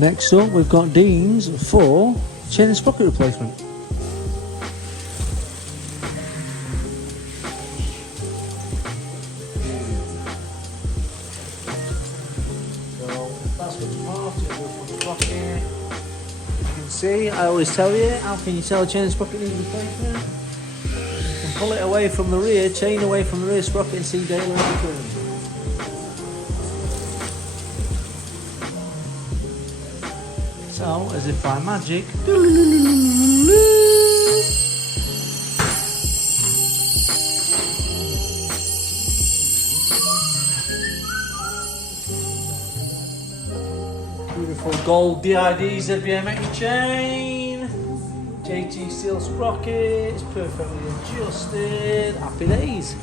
Next up, we've got Dean's for chain and sprocket replacement. So that's what's part of the sprocket. You can see, I always tell you, how can you tell a chain and sprocket needs replacement? You can pull it away from the rear, chain away from the rear sprocket and see daylight return. So, as if by magic, beautiful gold DID ZBMX chain, JT steel sprockets, perfectly adjusted, happy days.